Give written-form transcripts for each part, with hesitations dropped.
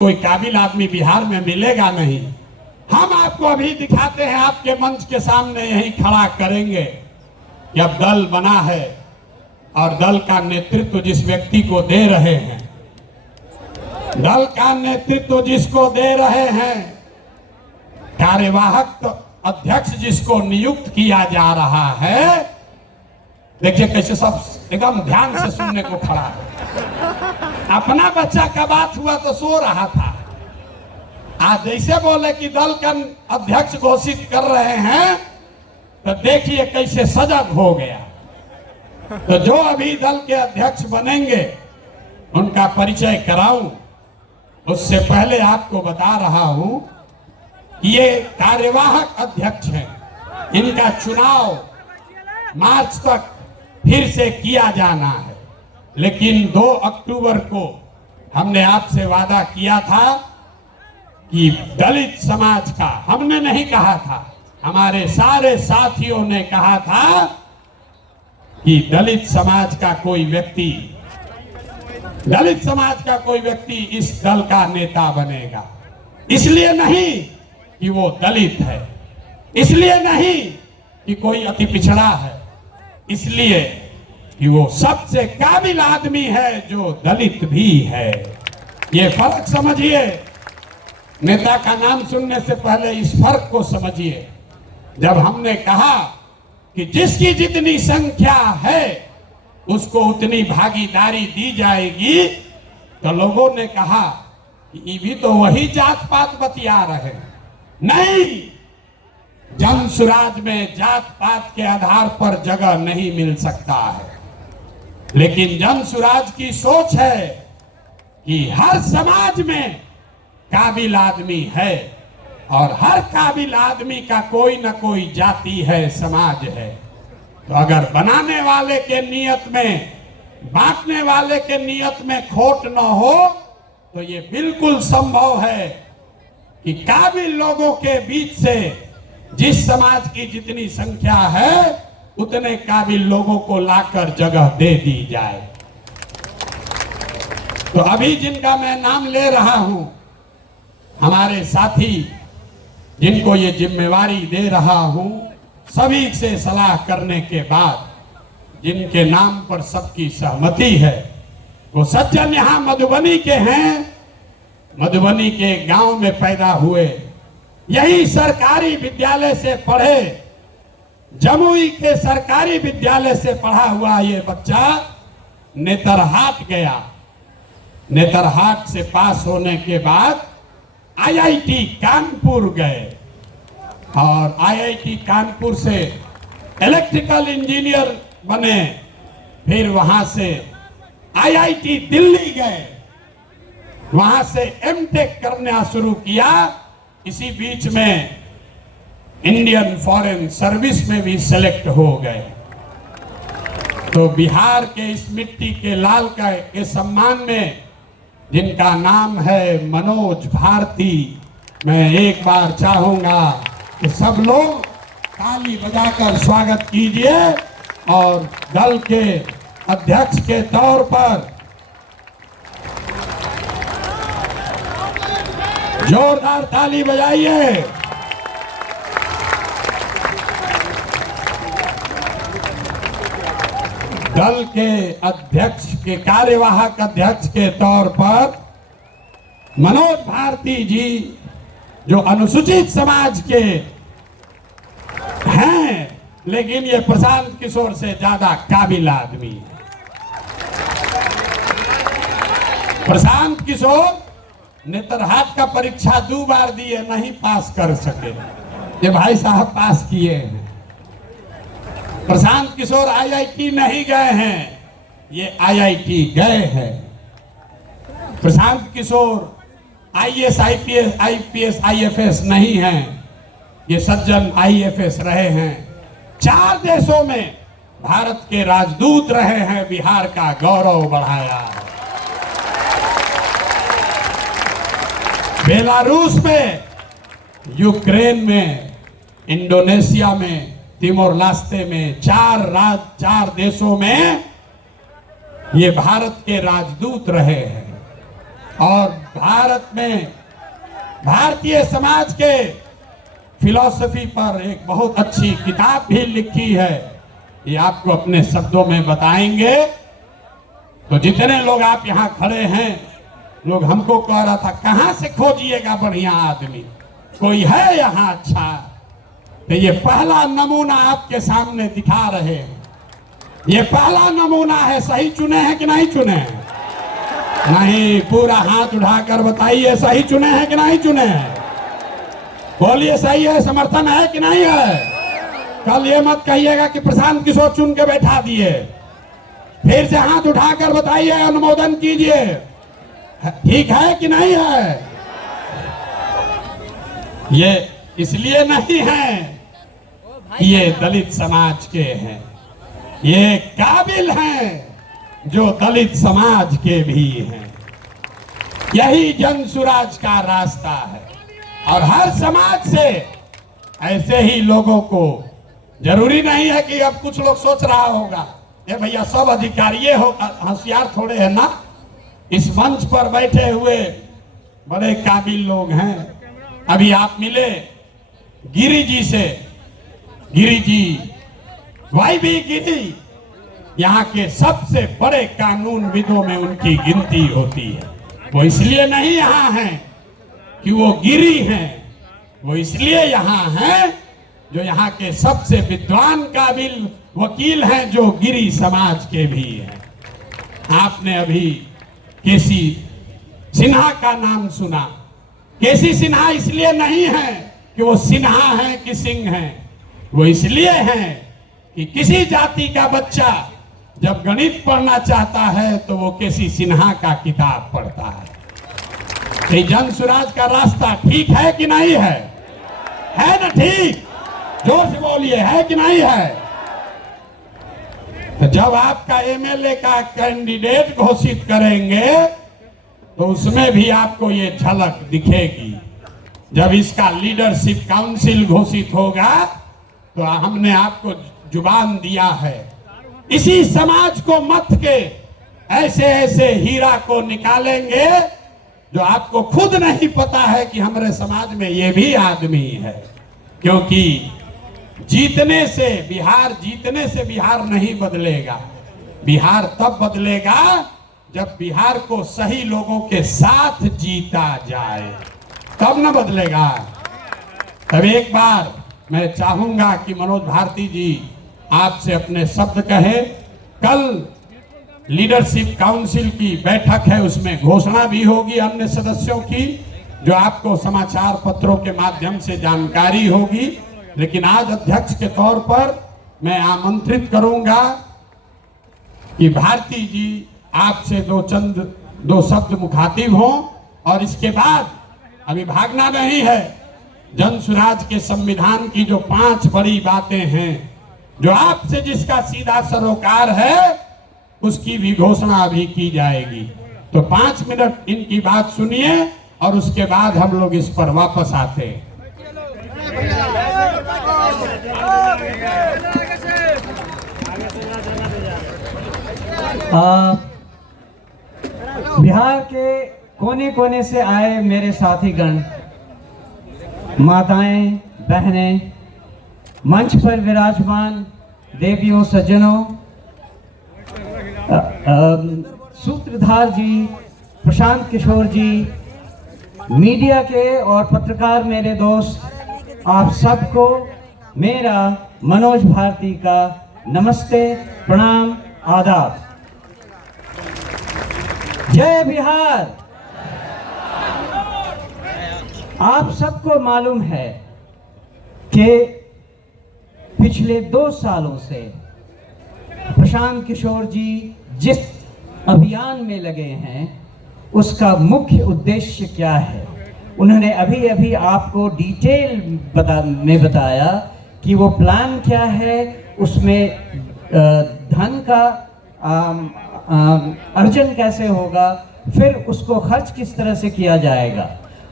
कोई काबिल आदमी बिहार में मिलेगा नहीं। हम आपको अभी दिखाते हैं, आपके मंच के सामने यही खड़ा करेंगे कि अब दल बना है और दल का नेतृत्व जिस व्यक्ति को दे रहे हैं, दल का नेतृत्व जिसको दे रहे हैं, कार्यवाहक अध्यक्ष जिसको नियुक्त किया जा रहा है, देखिए कैसे सब एकदम ध्यान से सुनने को खड़ा है। अपना बच्चा का बात हुआ तो सो रहा था, आज जैसे बोले कि दल का अध्यक्ष घोषित कर रहे हैं तो देखिए कैसे सजग हो गया। तो जो अभी दल के अध्यक्ष बनेंगे उनका परिचय कराऊं, उससे पहले आपको बता रहा हूं कि ये कार्यवाहक अध्यक्ष हैं, इनका चुनाव मार्च तक फिर से किया जाना है। लेकिन 2 अक्टूबर को हमने आपसे वादा किया था कि दलित समाज का, हमने नहीं कहा था, हमारे सारे साथियों ने कहा था कि दलित समाज का कोई व्यक्ति इस दल का नेता बनेगा। इसलिए नहीं कि वो दलित है, इसलिए नहीं कि कोई अति पिछड़ा है, इसलिए कि वो सबसे काबिल आदमी है जो दलित भी है। ये फर्क समझिए, नेता का नाम सुनने से पहले इस फर्क को समझिए। जब हमने कहा कि जिसकी जितनी संख्या है उसको उतनी भागीदारी दी जाएगी, तो लोगों ने कहा कि ये भी तो वही जात पात बतिया रहे। नहीं, जन सुराज में जात पात के आधार पर जगह नहीं मिल सकता है, लेकिन जन सुराज की सोच है कि हर समाज में काबिल आदमी है और हर काबिल आदमी का कोई न कोई जाति है, समाज है। तो अगर बनाने वाले के नियत में, बांटने वाले के नियत में खोट न हो तो ये बिल्कुल संभव है कि काबिल लोगों के बीच से जिस समाज की जितनी संख्या है उतने काबिल लोगों को लाकर जगह दे दी जाए। तो अभी जिनका मैं नाम ले रहा हूं, हमारे साथी जिनको ये जिम्मेवारी दे रहा हूं, सभी से सलाह करने के बाद जिनके नाम पर सबकी सहमति है, वो सज्जन यहाँ मधुबनी के हैं, मधुबनी के गांव में पैदा हुए, यही सरकारी विद्यालय से पढ़े, जमुई के सरकारी विद्यालय से पढ़ा हुआ ये बच्चा नेतरहाट गया। नेतरहाट से पास होने के बाद आईआईटी कानपुर गए और आईआईटी कानपुर से इलेक्ट्रिकल इंजीनियर बने। फिर वहां से आईआईटी दिल्ली गए, वहां से एमटेक करना शुरू किया। इसी बीच में इंडियन फॉरेन सर्विस में भी सेलेक्ट हो गए। तो बिहार के इस मिट्टी के लाल का के सम्मान में जिनका नाम है मनोज भारती, मैं एक बार चाहूंगा कि सब लोग ताली बजाकर स्वागत कीजिए और दल के अध्यक्ष के तौर पर जोरदार ताली बजाइए। दल के अध्यक्ष के, कार्यवाहक अध्यक्ष के तौर पर मनोज भारती जी, जो अनुसूचित समाज के हैं, लेकिन ये प्रशांत किशोर से ज्यादा काबिल आदमी है। प्रशांत किशोर नेतरहाट का परीक्षा 2 बार दिए, नहीं पास कर सके, ये भाई साहब पास किए हैं। प्रशांत किशोर आईआईटी नहीं गए हैं, ये आईआईटी गए हैं। Prashant Kishor IAS, IPS, IFS नहीं हैं, ये सज्जन आईएफएस रहे हैं। 4 देशों में भारत के राजदूत रहे हैं, बिहार का गौरव बढ़ाया। बेलारूस में, यूक्रेन में, इंडोनेशिया में, तिमोर लास्ते में, 4 देशों में ये भारत के राजदूत रहे हैं। और भारत में भारतीय समाज के फिलॉसफी पर एक बहुत अच्छी किताब भी लिखी है। ये आपको अपने शब्दों में बताएंगे। तो जितने लोग आप यहाँ खड़े हैं, लोग हमको कह रहा था कहाँ से खोजिएगा बढ़िया आदमी, कोई है यहाँ अच्छा? तो ये पहला नमूना आपके सामने दिखा रहे हैं। ये पहला नमूना है। सही चुने हैं कि नहीं चुने हैं? नहीं, पूरा हाथ उठाकर बताइए सही चुने हैं कि नहीं चुने हैं? बोलिए सही है, समर्थन है कि नहीं है? कल ये मत कहिएगा कि प्रशांत किशोर चुन के बैठा दिए। फिर से हाथ उठाकर बताइए, अनुमोदन कीजिए। ठीक है कि नहीं है? ये इसलिए नहीं है ये दलित समाज के हैं, ये काबिल हैं जो दलित समाज के भी हैं। यही जन सुराज का रास्ता है। और हर समाज से ऐसे ही लोगों को, जरूरी नहीं है कि अब कुछ लोग सोच रहा होगा ये भैया सब अधिकारी हो, होशियार थोड़े है ना। इस मंच पर बैठे हुए बड़े काबिल लोग हैं। अभी आप मिले गिरी जी से, गिरी जी, वाईबी गिरी यहाँ के सबसे बड़े कानूनविदों में उनकी गिनती होती है। वो इसलिए नहीं यहाँ हैं कि वो गिरी हैं, वो इसलिए यहाँ हैं जो यहाँ के सबसे विद्वान काबिल वकील हैं, जो गिरी समाज के भी हैं। आपने अभी केसी सिन्हा का नाम सुना। केसी सिन्हा इसलिए नहीं है कि वो सिन्हा हैं कि सिंह हैं, वो इसलिए हैं कि किसी जाति का बच्चा जब गणित पढ़ना चाहता है तो वो केसी सिन्हा का किताब पढ़ता है। ये जन सुराज का रास्ता ठीक है कि नहीं है? है ना ठीक? जोर से बोलिए, है कि नहीं है? तो जब आपका एमएलए का कैंडिडेट घोषित करेंगे तो उसमें भी आपको ये झलक दिखेगी। जब इसका लीडरशिप काउंसिल घोषित होगा तो हमने आपको जुबान दिया है, इसी समाज को मत के ऐसे ऐसे हीरा को निकालेंगे जो आपको खुद नहीं पता है कि हमारे समाज में ये भी आदमी है। क्योंकि जीतने से बिहार नहीं बदलेगा। बिहार तब बदलेगा जब बिहार को सही लोगों के साथ जीता जाए, तब न बदलेगा। तब एक बार मैं चाहूंगा कि मनोज भारती जी आपसे अपने शब्द कहे। कल लीडरशिप काउंसिल की बैठक है, उसमें घोषणा भी होगी अन्य सदस्यों की, जो आपको समाचार पत्रों के माध्यम से जानकारी होगी। लेकिन आज अध्यक्ष के तौर पर मैं आमंत्रित करूंगा कि भारती जी आपसे दो शब्द मुखातिब हों। और इसके बाद अभी भागना नहीं है। जन सुराज के संविधान की जो 5 बड़ी बातें हैं, जो आपसे जिसका सीधा सरोकार है, उसकी भी घोषणा अभी की जाएगी। तो 5 मिनट इनकी बात सुनिए और उसके बाद हम लोग इस पर वापस आते हैं। बिहार के कोने कोने से आए मेरे साथीगण, माताएं, बहनें, मंच पर विराजमान देवियों, सज्जनों, सूत्रधार जी, प्रशांत किशोर जी, मीडिया के और पत्रकार मेरे दोस्त, आप सबको मेरा मनोज भारती का नमस्ते, प्रणाम, आदाब। जय बिहार। आप सबको मालूम है कि पिछले 2 सालों से प्रशांत किशोर जी जिस अभियान में लगे हैं, उसका मुख्य उद्देश्य क्या है। उन्होंने अभी अभी आपको डिटेल में बताया कि वो प्लान क्या है, उसमें धन का अर्जन कैसे होगा, फिर उसको खर्च किस तरह से किया जाएगा।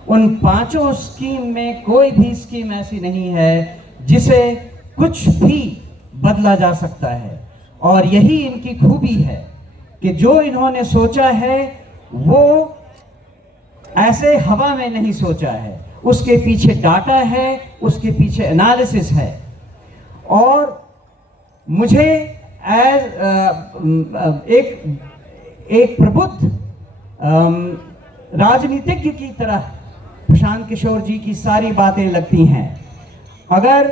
उन 5 स्कीम में कोई भी स्कीम ऐसी नहीं है जिसे कुछ भी बदला जा सकता है। और यही इनकी खूबी है कि जो इन्होंने सोचा है वो ऐसे हवा में नहीं सोचा है, उसके पीछे डाटा है, उसके पीछे एनालिसिस है। और मुझे एक प्रबुद्ध राजनीतिज्ञ की तरह प्रशांत किशोर जी की सारी बातें लगती हैं। अगर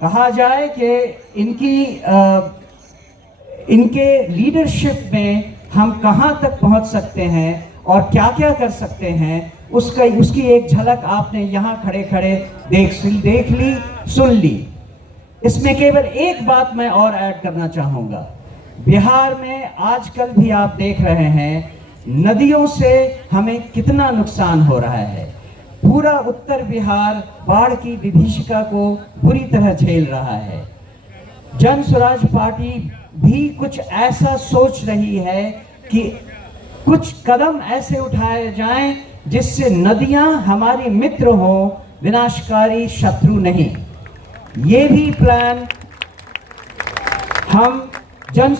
कहा जाए कि इनके लीडरशिप में हम कहाँ तक पहुँच सकते हैं और क्या क्या कर सकते हैं, उसकी एक झलक आपने यहाँ खड़े खड़े देख ली, सुन ली। इसमें केवल एक बात मैं और ऐड करना चाहूँगा। बिहार में आजकल भी आप देख रहे हैं नदियों से हमें कितना नुकसान हो रहा है। पूरा उत्तर बिहार बाढ़ की विभीषिका को बुरी तरह झेल रहा है। जन स्वराज पार्टी भी कुछ ऐसा सोच रही है कि कुछ कदम ऐसे उठाए जाएं जिससे नदियां हमारी मित्र हो, विनाशकारी शत्रु नहीं। ये भी प्लान हम जन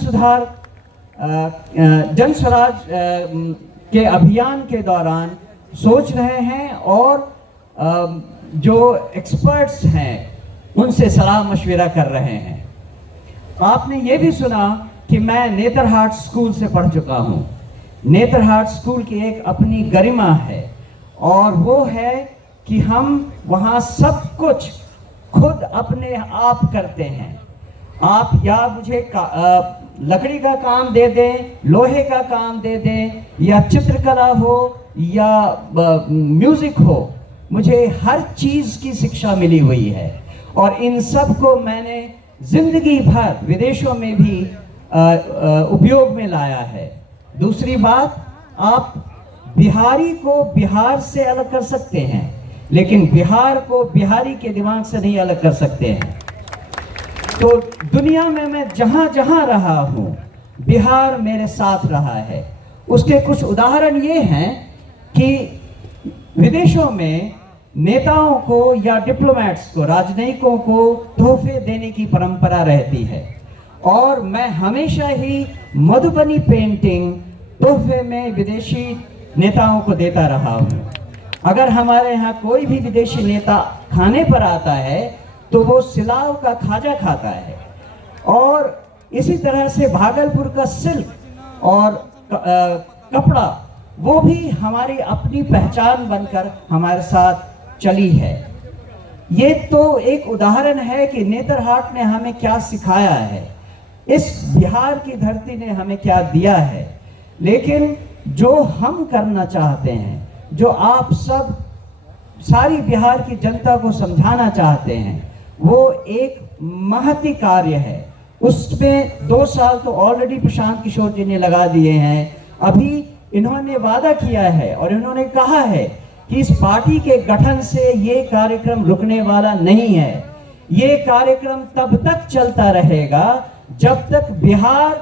स्वराज के अभियान के दौरान सोच रहे हैं और जो एक्सपर्ट्स हैं उनसे सलाह मशविरा कर रहे हैं। आपने ये भी सुना कि मैं नेतरहाट स्कूल से पढ़ चुका हूँ। नेतरहाट स्कूल की एक अपनी गरिमा है और वो है कि हम वहाँ सब कुछ खुद अपने आप करते हैं। आप या मुझे लकड़ी का काम दे दें, लोहे का काम दे दें, या चित्रकला हो या म्यूजिक हो, मुझे हर चीज़ की शिक्षा मिली हुई है और इन सब को मैंने जिंदगी भर विदेशों में भी उपयोग में लाया है। दूसरी बात, आप बिहारी को बिहार से अलग कर सकते हैं, लेकिन बिहार को बिहारी के दिमाग से नहीं अलग कर सकते हैं। तो दुनिया में मैं जहाँ जहाँ रहा हूँ, बिहार मेरे साथ रहा है। उसके कुछ उदाहरण ये हैं कि विदेशों में नेताओं को या डिप्लोमेट्स को, राजनयिकों को तोहफे देने की परंपरा रहती है और मैं हमेशा ही मधुबनी पेंटिंग तोहफे में विदेशी नेताओं को देता रहा हूँ। अगर हमारे यहाँ कोई भी विदेशी नेता खाने पर आता है तो वो सिलाव का खाजा खाता है। और इसी तरह से भागलपुर का सिल्क और कपड़ा, वो भी हमारी अपनी पहचान बनकर हमारे साथ चली है। ये तो एक उदाहरण है कि नेतरहाट ने हमें क्या सिखाया है, इस बिहार की धरती ने हमें क्या दिया है। लेकिन जो हम करना चाहते हैं, जो आप सब सारी बिहार की जनता को समझाना चाहते हैं, वो एक महती कार्य है। उसमें 2 साल तो ऑलरेडी प्रशांत किशोर जी ने लगा दिए हैं। अभी इन्होंने वादा किया है और इन्होंने कहा है कि इस पार्टी के गठन से ये कार्यक्रम रुकने वाला नहीं है। ये कार्यक्रम तब तक चलता रहेगा जब तक बिहार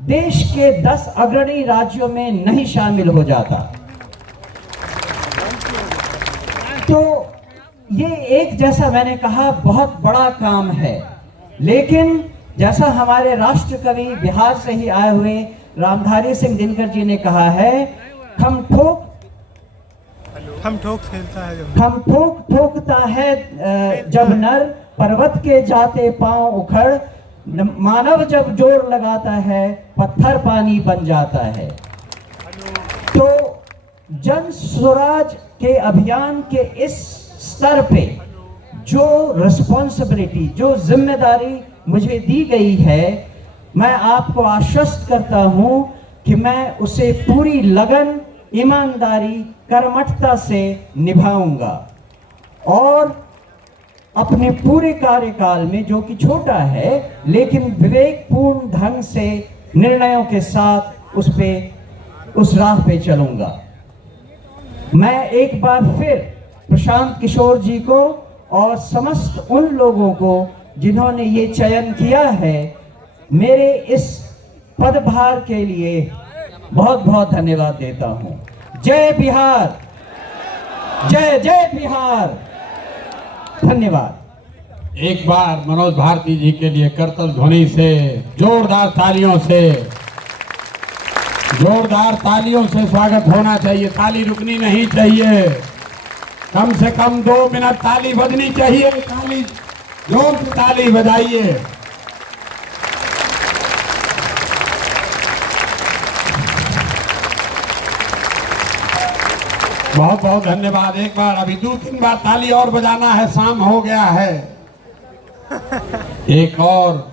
देश के 10 अग्रणी राज्यों में नहीं शामिल हो जाता। तो ये एक, जैसा मैंने कहा, बहुत बड़ा काम है। लेकिन जैसा हमारे राष्ट्र कवि बिहार से ही आए हुए रामधारी सिंह दिनकर जी ने कहा है, हम ठोक ठोकता है जब नर, पर्वत के जाते पांव उखड़, मानव जब जोर लगाता है पत्थर पानी बन जाता है। तो जन स्वराज के अभियान के इस स्तर पे जो रिस्पॉन्सिबिलिटी, जो जिम्मेदारी मुझे दी गई है, मैं आपको आश्वस्त करता हूं कि मैं उसे पूरी लगन, ईमानदारी, कर्मठता से निभाऊंगा और अपने पूरे कार्यकाल में, जो कि छोटा है लेकिन विवेकपूर्ण ढंग से निर्णयों के साथ उस राह पे चलूंगा। मैं एक बार फिर प्रशांत किशोर जी को और समस्त उन लोगों को जिन्होंने ये चयन किया है, मेरे इस पदभार के लिए बहुत बहुत धन्यवाद देता हूं। जय बिहार, जय जय बिहार। धन्यवाद। एक बार मनोज भारती जी के लिए करतल ध्वनि से, जोरदार तालियों से जोरदार तालियों से स्वागत होना चाहिए, ताली रुकनी नहीं चाहिए, कम से कम 2 मिनट ताली बजनी चाहिए, ताली जोर से ताली बजाइए। बहुत बहुत धन्यवाद। एक बार अभी 2-3 बार ताली और बजाना है, शाम हो गया है। एक और